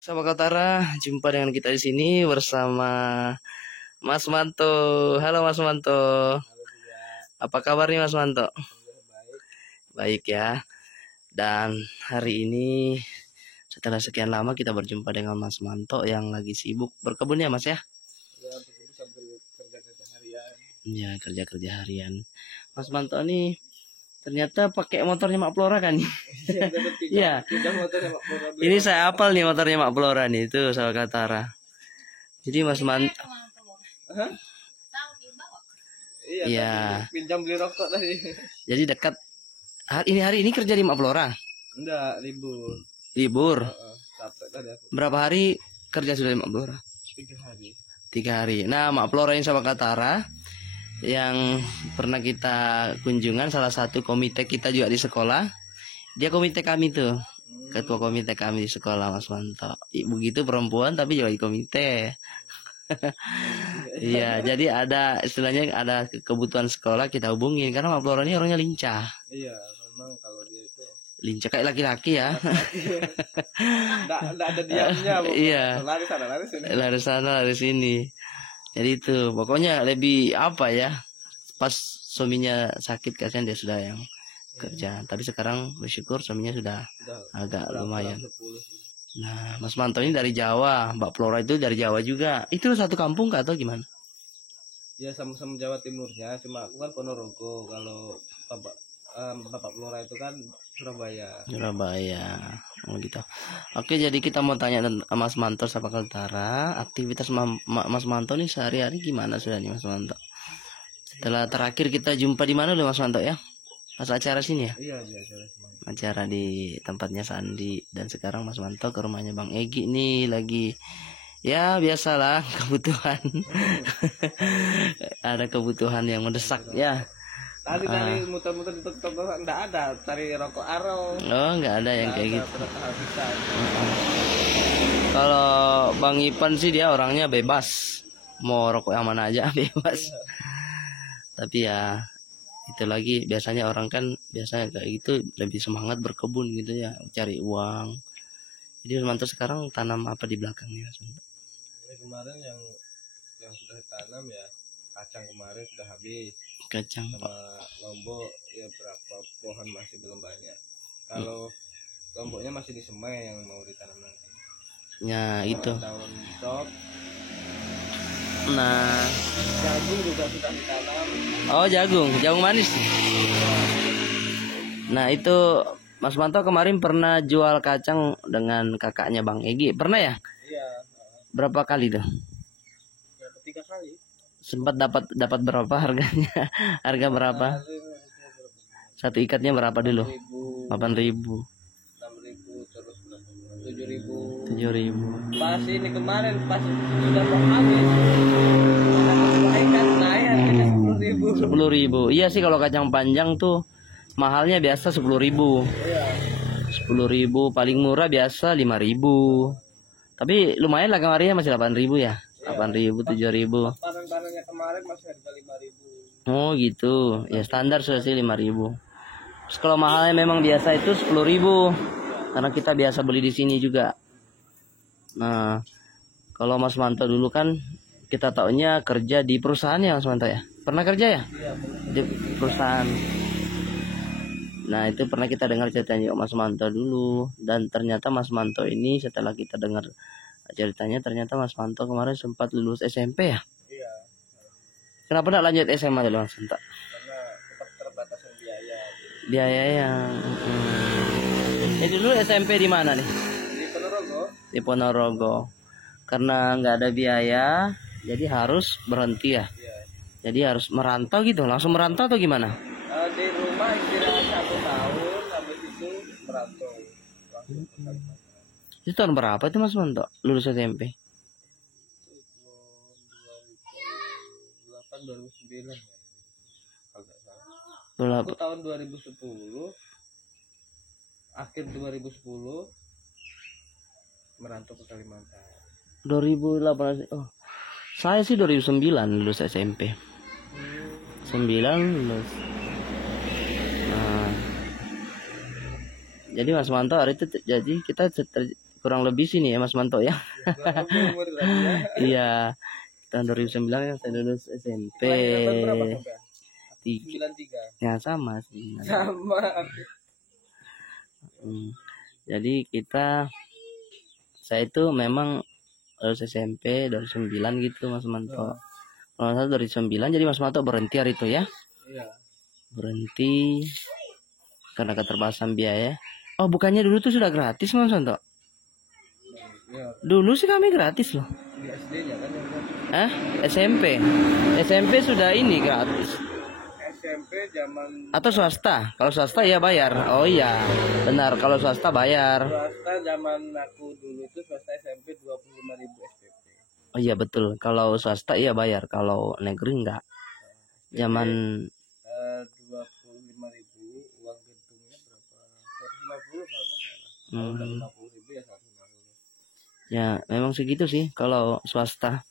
Sahabat Kaltara, jumpa dengan kita di sini bersama Mas Manto. Halo Mas Manto. Apa kabar nih Mas Manto? Baik ya. Dan hari ini setelah sekian lama kita berjumpa dengan Mas Manto yang lagi sibuk berkebun ya Mas ya? Ya, untuk itu sambil kerja harian. Ya, kerja harian. Mas Manto nih ternyata pakai motornya Mak Flora kan? Iya. Pindah motornya Mak Flora. Ini saya hafal nih motornya Mak Flora nih, itu sahabat Kaltara. Jadi Mas Manto, Hah? Iya, iya. tadi pinjam beli rokok tadi. Jadi dekat. Hari ini kerja di Mak Flora. Enggak, libur. Libur. Capek tadi aku. Berapa hari kerja sudah di Mak Flora? 3 hari. 3 hari. Nah, Mak Flora ini sahabat Kaltara yang pernah kita kunjungan, salah satu komite kita juga di sekolah. Dia komite kami tuh. Ketua komite kami di sekolah Mas Manto. Ibu gitu perempuan tapi juga di komite. Iya, jadi ada istilahnya ada kebutuhan sekolah kita hubungin karena Mak Flora ini orangnya lincah. Iya, memang kalau dia itu Lincah kayak laki-laki ya. enggak ada diamnya. Iya. Lari sana, lari sini. Lari sana, lari sini. Jadi itu pokoknya lebih apa ya? Pas suaminya sakit kasihan dia sudah yang kerja. Tapi sekarang bersyukur suaminya sudah agak lumayan. Nah, Mas Manto ini dari Jawa, Mbak Flora itu dari Jawa juga. Itu satu kampung kah atau gimana? Ya sama-sama Jawa Timurnya, cuma aku kan Ponorogo. Kalau Bapak Flora itu kan Surabaya. Surabaya. Oh gitu. Oke, jadi kita mau tanya tentang Mas Manto sama Kaltara. Aktivitas Mas Manto nih sehari-hari gimana sudah nih Mas Manto? Setelah terakhir kita jumpa di mana loh Mas Manto ya? Pas acara sini ya? Iya, biasa. Acara di tempatnya Sandi. Dan sekarang Mas Manto ke rumahnya Bang Egi nih lagi. Ya biasalah kebutuhan. Ada kebutuhan yang mendesak ya. Tadi muter-muter di toko enggak ada, cari rokok Aro. Oh, nggak ada yang kayak gitu. Kehabisan. Kalau Bang Ipan sih dia orangnya bebas. Mau rokok yang mana aja bebas. Tapi ya itu lagi biasanya orang kan biasanya kayak gitu lebih semangat berkebun gitu ya, cari uang. Jadi Mas Manto sekarang tanam apa di belakangnya? Ini kemarin yang sudah ditanam ya, kacang kemarin sudah habis. Kacang Sama lombok ya berapa pohon masih belum banyak. Kalau lomboknya masih di semai yang mau ditanam nanti. Ya itu. Daun sop. Nah, Jagung juga sudah ditanam. oh jagung manis. Nah itu Mas Manto kemarin pernah jual kacang dengan kakaknya Bang Egi, pernah ya? Iya. Berapa kali tuh? Ya, 3 kali. Sempat dapat berapa harganya? Harga berapa? Satu ikatnya berapa dulu? 8.000. 6.000 terus 7.000. 7.000. Pas ini kemarin pas sudah mau habis. Naik harganya 10.000. 10.000. Iya sih kalau kacang panjang tuh mahalnya biasa 10.000. Iya. 10.000 paling murah biasa 5.000. Tapi lumayan lah kemarinnya masih 8.000 ya. 8.000, 7.000. Panen-panennya kemarin masih harga 5.000. Oh gitu. Ya standar sudah sih 5.000. Terus kalau mahalnya memang biasa itu 10.000. Karena kita biasa beli di sini juga. Nah, kalau Mas Manto dulu kan kita taunya kerja di perusahaan ya Mas Manto ya. Pernah kerja ya? Iya, Di perusahaan. Nah itu pernah kita dengar ceritanya Mas Manto dulu. Dan ternyata Mas Manto ini setelah kita dengar ceritanya ternyata Mas Manto kemarin sempat lulus SMP ya. Iya. Kenapa tidak lanjut SMA dulu Mas Manto? Karena tetap keterbatasan biaya. Biaya yang Jadi dulu SMP di mana nih? Di Ponorogo. Di Ponorogo. Karena nggak ada biaya jadi harus berhenti ya. Iya. Jadi harus merantau gitu. Langsung merantau atau gimana? Di rumah istirahat 1 tahun, habis itu merantau langsung ke Kalimantan. Itu tahun berapa itu Mas Manto lulus SMP? 2008 2009 ya. Agak salah. Berapa? Aku tahun 2010 akhir 2010 merantau ke Kalimantan. 2018. Oh. Saya sih 2009 lulus SMP. 9 lulus. Nah, jadi Mas Manto hari itu jadi kita kurang lebih sini ya Mas Manto ya. Kurang lebih umur berapa ya? Iya, tahun 2009 ya saya lulus SMP. Kelahiran tahun berapa sampean? Tiga. 93. Ya sama sih. Sama. Jadi saya itu memang lulus SMP 2009 gitu Mas Manto. Kalau saya 2009 jadi Mas Manto berhenti hari itu ya. Iya. Berhenti karena keterbatasan biaya. Oh, bukannya dulu tuh sudah gratis Mas Manto? Iya. Dulu sih kami gratis loh. Di SD-nya kan yang SMP. SMP sudah ini gratis. SMP zaman Atau swasta? Kalau swasta ya bayar. Oh iya, benar. Kalau swasta bayar. swasta zaman aku dulu itu swasta SMP 25.000 SPP. Oh iya betul. Kalau swasta iya bayar. Kalau negeri enggak. Zaman 25.000 uang gedungnya berapa? 150 kalau nggak salah. Kalau udah 50.000 ya 150. Ya memang segitu sih kalau swasta.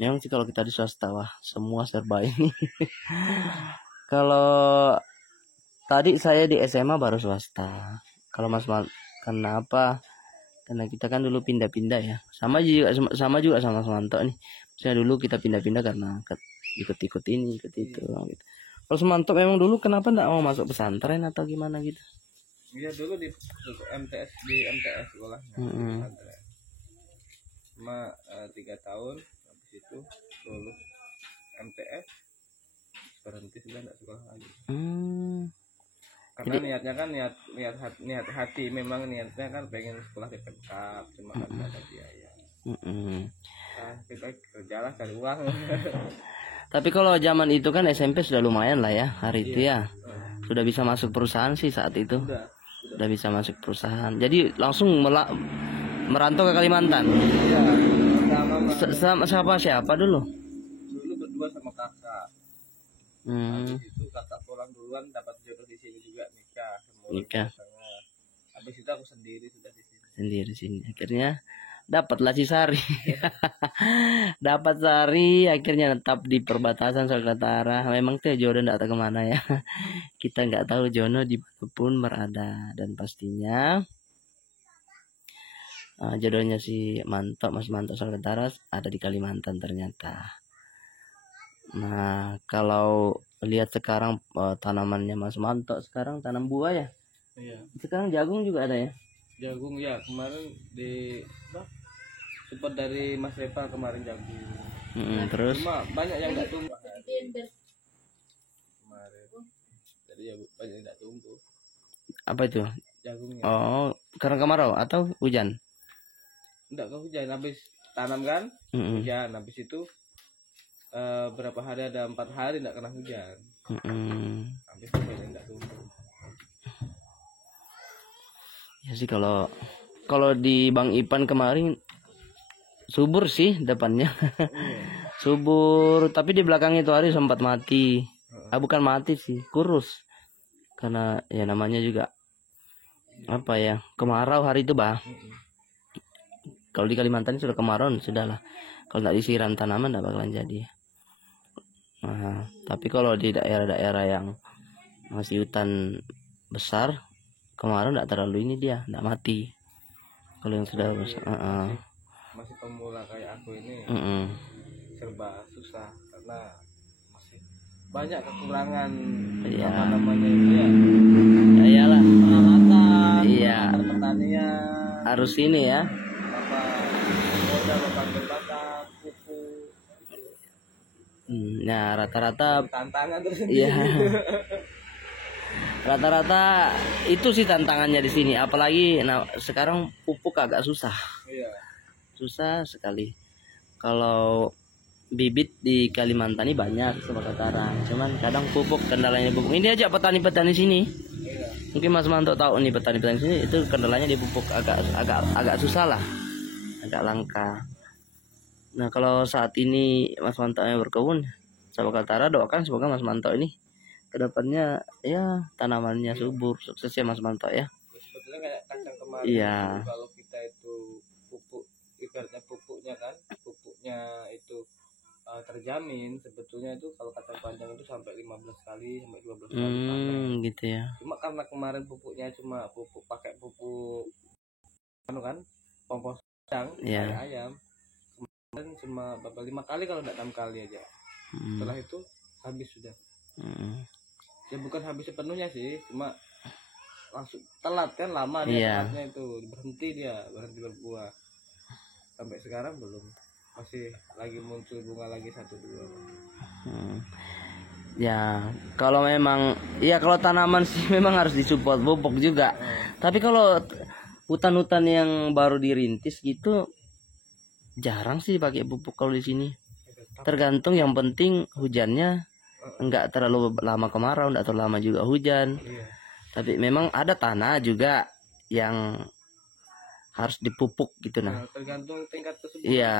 Memang sih kalau kita di swasta wah semua serba ini. Kalau tadi saya di SMA baru swasta. Kalau kenapa? Karena kita kan dulu pindah-pindah ya. Sama juga sama Mas Manto nih. Saya dulu kita pindah-pindah karena ikut-ikut ini, ikut itu gitu. Kalau Semanto memang dulu kenapa enggak mau masuk pesantren atau gimana gitu? Iya dulu di MTS sekolahnya. Pesantren. Cuma 3 tahun habis itu lulus MTS berhenti sudah enggak sekolah lagi. Karena niatnya kan niat hati memang niatnya kan pengen sekolah di Pemkab cuma kan nggak ada biaya. Nah, kita kerjalah cari uang. Tapi kalau zaman itu kan SMP sudah lumayan lah ya hari itu ya. Sudah bisa masuk perusahaan sih saat itu. Sudah bisa masuk perusahaan. Jadi langsung merantau ke Kalimantan. Iya. Sama siapa dulu? Dulu berdua sama kakak. Habis itu kakak pulang duluan dapat jodoh di sini juga nikah. Habis itu aku sendiri sudah di sini. Sendiri sini. Akhirnya dapatlah si Sari. Dapat Sari akhirnya tetap di perbatasan Sumatera Utara. Memang tuh jodoh enggak tahu kemana ya. Kita nggak tahu jodoh di mana pun berada dan pastinya jodohnya si Mas Manto Sumatera Utara ada di Kalimantan ternyata. Nah, kalau lihat sekarang tanamannya Mas Manto sekarang tanam buah ya. Iya. Sekarang jagung juga ada ya. Jagung ya kemarin support dari Mas Repa kemarin jagung. Terus cuma banyak yang nggak tumbuh kemarin. Jadi ya banyak yang nggak tumbuh. Apa itu? Jagungnya. Oh, karena kemarau atau hujan? Enggak ke hujan habis tanam kan hujan habis itu berapa hari ada 4 hari enggak kena hujan. Habis itu banyak enggak tumbuh. Ya sih kalau di Bang Ipan kemarin subur sih depannya. Subur, tapi di belakang itu hari sempat mati. Bukan mati sih, kurus. Karena ya namanya juga apa ya, kemarau hari itu, Bah. Kalau di Kalimantan sudah kemarau sudahlah. Kalau nggak disiram tanaman nggak bakalan jadi. Nah, tapi kalau di daerah-daerah yang masih hutan besar, kemarau nggak terlalu ini dia, nggak mati. Kalau yang sudah besar, masih pemula kayak aku ini serba susah karena masih banyak kekurangan apa namanya itu ya. Ya iyalah. Peralatan, iya. Pertanian. Harus ini ya. Modal bakar pupuk. Nah rata-rata tantangan tersendiri. Iya. Rata-rata itu sih tantangannya di sini. Apalagi sekarang pupuk agak susah. Iya. Susah sekali. Kalau bibit di Kalimantan ini banyak sementara. Cuman kadang pupuk kendalanya pupuk. Ini aja petani-petani sini. Iya. Mungkin Mas Manto tahu nih petani-petani sini itu kendalanya di pupuk agak susah lah. Agak langka. Nah, kalau saat ini Mas Manto yang berkebun, Sumatera Utara doakan semoga Mas Manto ini kedepannya ya tanamannya subur, sukses ya Mas Manto ya. Sebetulnya kayak kacang kemarin. Iya. Kalau kita itu pupuk, ibaratnya pupuknya itu terjamin, sebetulnya itu kalau kacang panjang itu sampai 15 kali sampai 12 kali panen. Gitu ya. Cuma karena kemarin pupuknya cuma pakai pupuk kan Iya. kayak ayam. Kemarin cuma berapa 5 kali kalau tidak 6 kali aja. Setelah itu habis sudah. Ya bukan habis sepenuhnya sih, cuma langsung telat kan, lama dia Iya. telatnya itu, berhenti berbuah. Sampai sekarang belum, masih lagi muncul bunga lagi 1-2. Ya, kalau memang ya kalau tanaman sih memang harus disupport pupuk juga. Tapi kalau hutan-hutan yang baru dirintis gitu jarang sih pakai pupuk kalau di sini. Tergantung, yang penting hujannya enggak terlalu lama kemarau, enggak terlalu lama juga hujan. Iya. Tapi memang ada tanah juga yang harus dipupuk gitu Nah, nah. tergantung tingkat kesuburan. Iya,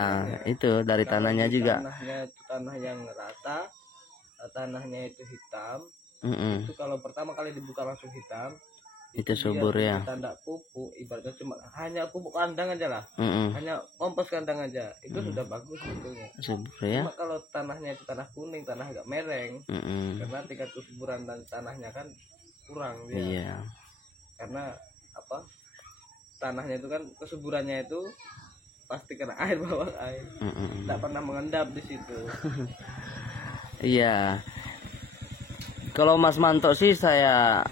itu dari Kalau tanahnya di juga. Tanahnya itu tanah yang rata, tanahnya itu hitam. Itu kalau pertama kali dibuka langsung hitam. Itu subur ya. Kita tidak pupuk, ibaratnya cuma hanya pupuk kandang aja lah. Hanya kompos kandang aja, itu sudah bagus sebetulnya. Subur ya. Cuma kalau tanahnya itu tanah kuning, tanah agak mereng, karena tingkat kesuburan dan tanahnya kan kurang dia. Iya. Karena apa? Tanahnya itu kan kesuburannya itu pasti kena air, bawah air. Tidak pernah mengendap di situ. Iya. Kalau Mas Manto sih saya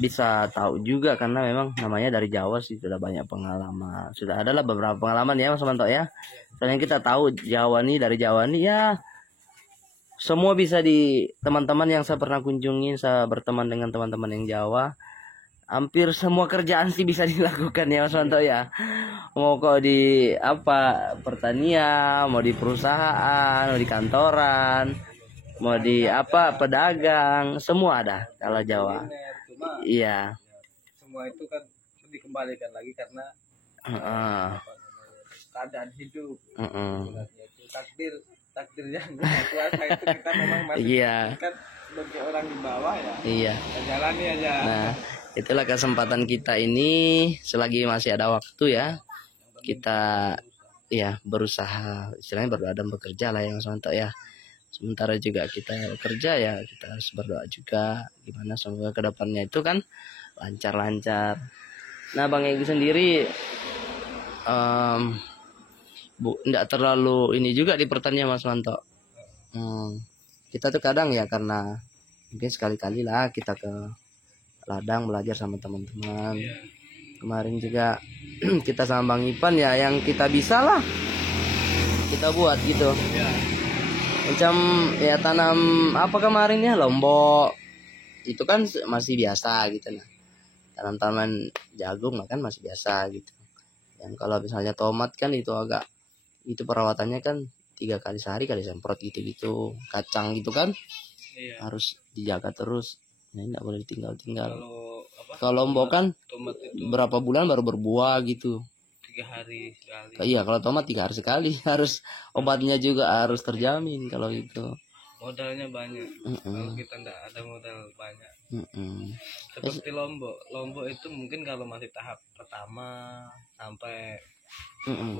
bisa tahu juga karena memang namanya dari Jawa sih, sudah banyak pengalaman. Sudah adalah beberapa pengalaman ya Mas Manto ya. Soalnya kita tahu Jawa nih, dari Jawa nih ya semua bisa di teman-teman yang saya pernah kunjungi, saya berteman dengan teman-teman yang Jawa. Hampir semua kerjaan sih bisa dilakukan ya Mas Manto ya. Mau kok di apa pertanian, mau di perusahaan, mau di kantoran, mau di apa pedagang, semua ada kalau Jawa. Cuma Iya. semua itu kan dikembalikan lagi karena keadaan hidup. Sebenarnya itu takdir yang kuasa itu kita memang masih kan sebagai orang di bawah ya. Iya. Kita jalani aja. Nah, itulah kesempatan kita ini selagi masih ada waktu ya. Kita ya berusaha, istilahnya berdoa dan bekerja lah ya Mas Manto ya. Sementara juga kita bekerja ya kita harus berdoa juga gimana semoga kedepannya itu kan lancar-lancar. Nah Bang Egy sendiri enggak terlalu ini juga di pertanian Mas Manto. Kita tuh kadang ya karena mungkin sekali-kali lah kita ke ladang belajar sama teman-teman. Kemarin juga kita sama Bang Ipan ya yang kita bisa lah kita buat gitu. Macam ya tanam apa kemarin ya lombok itu kan masih biasa gitu nah. Tanam-tanaman jagung kan masih biasa gitu. Yang kalau misalnya tomat kan itu agak itu perawatannya kan 3 kali sehari kali semprot gitu-gitu. Kacang gitu kan harus dijaga terus. Ya enggak boleh ditinggal-tinggal. Kalau lombok kan berapa bulan baru berbuah gitu. 3 hari sekali. Iya kalau tomat 3 hari sekali harus obatnya juga harus terjamin kalau itu. Modalnya banyak. Kalau kita enggak ada modal banyak. Seperti lombok itu mungkin kalau masih tahap pertama sampai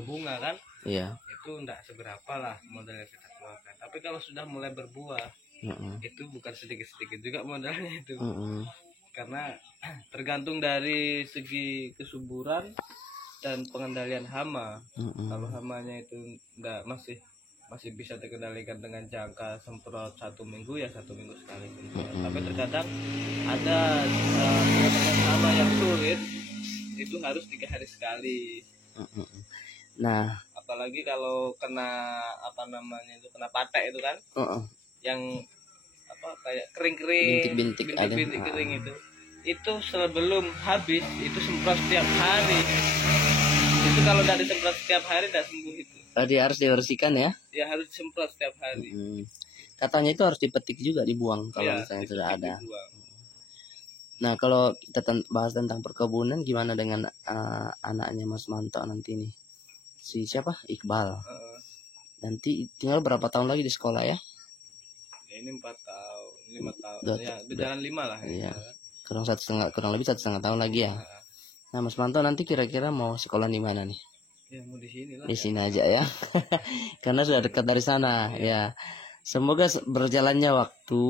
bunga kan. Iya. Itu enggak seberapa lah modal yang kita keluarkan. Tapi kalau sudah mulai berbuah itu bukan sedikit-sedikit juga modalnya itu. Karena tergantung dari segi kesuburan dan pengendalian hama. Kalau hamanya itu enggak masih bisa dikendalikan dengan jangka semprot 1 minggu ya 1 minggu sekali semprot. Tapi terkadang ada hama yang sulit itu harus 3 hari sekali. Nah apalagi kalau kena apa namanya itu kena patek itu kan yang apa kayak kering-kering bintik-bintik kering itu sebelum habis itu semprot setiap hari. Itu kalau tidak disemprot setiap hari tidak sembuh itu. Tadi harus dibersihkan ya? Ya harus disemprot setiap hari. Katanya itu harus dipetik juga dibuang kalau misalnya sudah ada. Nah kalau kita bahas tentang perkebunan gimana dengan anaknya Mas Manto nanti nih? Si siapa? Iqbal. Nanti tinggal berapa tahun lagi di sekolah ya? Ini 4 tahun, 5 tahun. Ya berjalan 5 lah. Iya. Kurang lebih 1,5 tahun lagi ya. Nah Mas Manto nanti kira-kira mau sekolah di mana nih? Ya mau di sini lah. Di sini aja ya. Karena sudah dekat dari sana ya. Semoga berjalannya waktu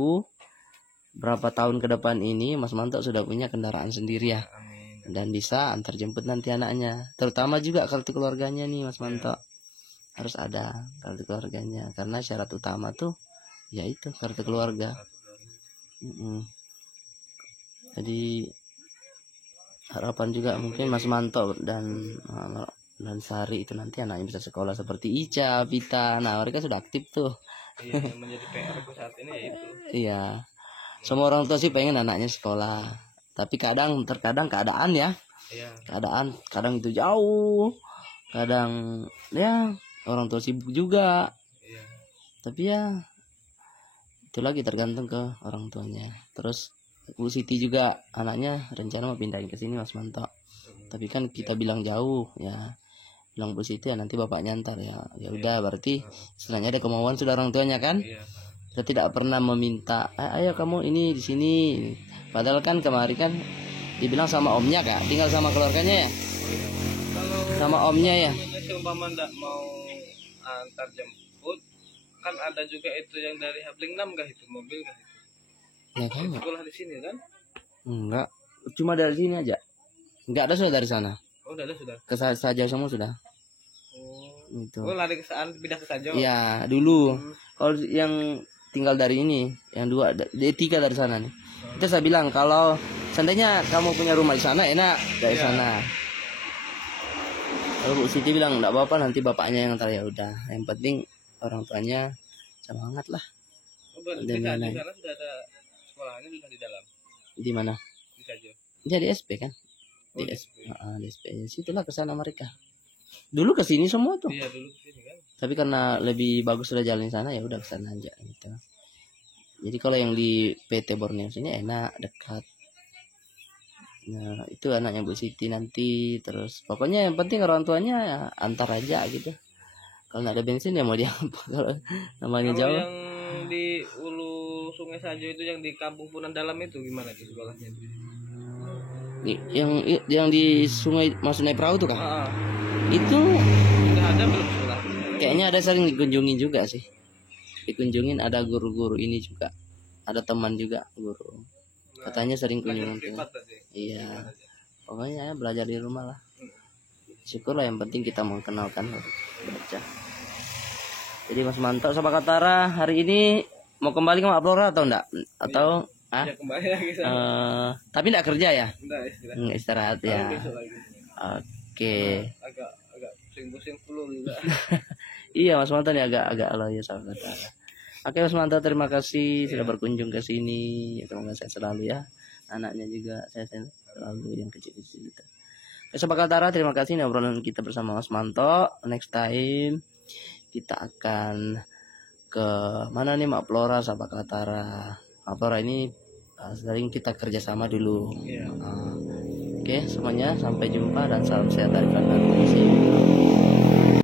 berapa tahun ke depan ini Mas Manto sudah punya kendaraan sendiri ya. Amin. dan bisa antar jemput nanti anaknya. Terutama juga kartu keluarganya nih Mas Manto. Harus ada kartu keluarganya karena syarat utama tuh ya itu kartu keluarga. Jadi harapan juga mungkin Mas Manto dan Sari itu nanti anaknya bisa sekolah seperti Ica, Vita. Nah mereka sudah aktif tuh. Iya, yang menjadi PR aku saat ini ya itu. Iya, semua orang tua sih pengen anaknya sekolah, tapi terkadang keadaan ya. Iya. Keadaan kadang itu jauh, kadang ya orang tua sibuk juga. Iya. Tapi ya itu lagi tergantung ke orang tuanya. Terus Bu Siti juga anaknya rencana mau pindahin ke sini Mas Manto. Tapi kan kita bilang jauh ya. Bilang Bu Siti ya nanti bapaknya antar ya. Ya udah berarti sebenarnya ada kemauan sudah orang tuanya kan. Kita tidak pernah meminta ayo kamu ini di sini. Padahal kan kemarin kan dibilang sama omnya Kak, tinggal sama keluarganya ya. Kalau sama omnya ya. Seumpama enggak mau antar jemput kan ada juga itu yang dari Habling 6 kah itu mobil kah itu. Ya kan enggak. Sekolah di sini kan? Enggak, cuma dari sini aja. Enggak ada sudah dari sana. Oh, udah ada sudah. Ke Sajau semua sudah. Oh. Itu. Oh, lari ke sana pindah ke Sajau. Iya, dulu. Kalau yang tinggal dari ini, yang 2, 3 dari sana nih. Itu saya bilang kalau seandainya kamu punya rumah di sana enak dari sana. Kalau Bu Siti bilang enggak apa-apa nanti bapaknya yang antar ya udah. Yang penting orang tuanya semangat lah. Oh, di sana sudah ada sekolahnya sudah di dalam. Di mana? Di Sajau. Dia di SP kan? Di SP. Di SP. Situlah ke sana mereka. Dulu ke sini semua tuh. Iya, dulu ke sini kan. Tapi karena lebih bagus sudah jalan di sana ya udah ke sana aja gitu. Jadi kalau yang di PT Borneo sini enak, dekat. Nah, itu anaknya Bu Siti nanti terus pokoknya yang penting orang tuanya ya, antar aja gitu. Kalau nggak ada bensin ya mau dia apa kalau namanya jauh. Yang di Ulu Sungai Sajau itu yang di Kampung Punan Dalam itu gimana di sekolahnya? Yang di Sungai Sungai Perahu tuh kan? Itu sudah ada belum sekolah? Kayaknya ada sering dikunjungin juga sih. Dikunjungin ada guru-guru ini juga. Ada teman juga guru. Katanya sering kunjungan. Iya. Pokoknya belajar di rumah lah. Syukurlah yang penting kita mengenalkan baca. Jadi Mas Manto sama Katara hari ini mau kembali ke Maplora atau enggak? Atau ya, kembali lagi tapi enggak kerja ya? Enggak, istirahat ya. Oke. Agak pusing-pusing flu juga. Iya Mas Manto nih agak loyo sama Katara. Oke Mas Manto terima kasih sudah berkunjung ke sini. Semoga sehat selalu ya. Anaknya juga sehat selalu yang kecil-kecil itu. Sobat Katara terima kasih nih obrolan kita bersama Mas Manto. Next time kita akan ke mana nih Maplora Sobat Katara. Maplora ini sering kita kerjasama dulu. Oke semuanya sampai jumpa dan salam sehat dari kami.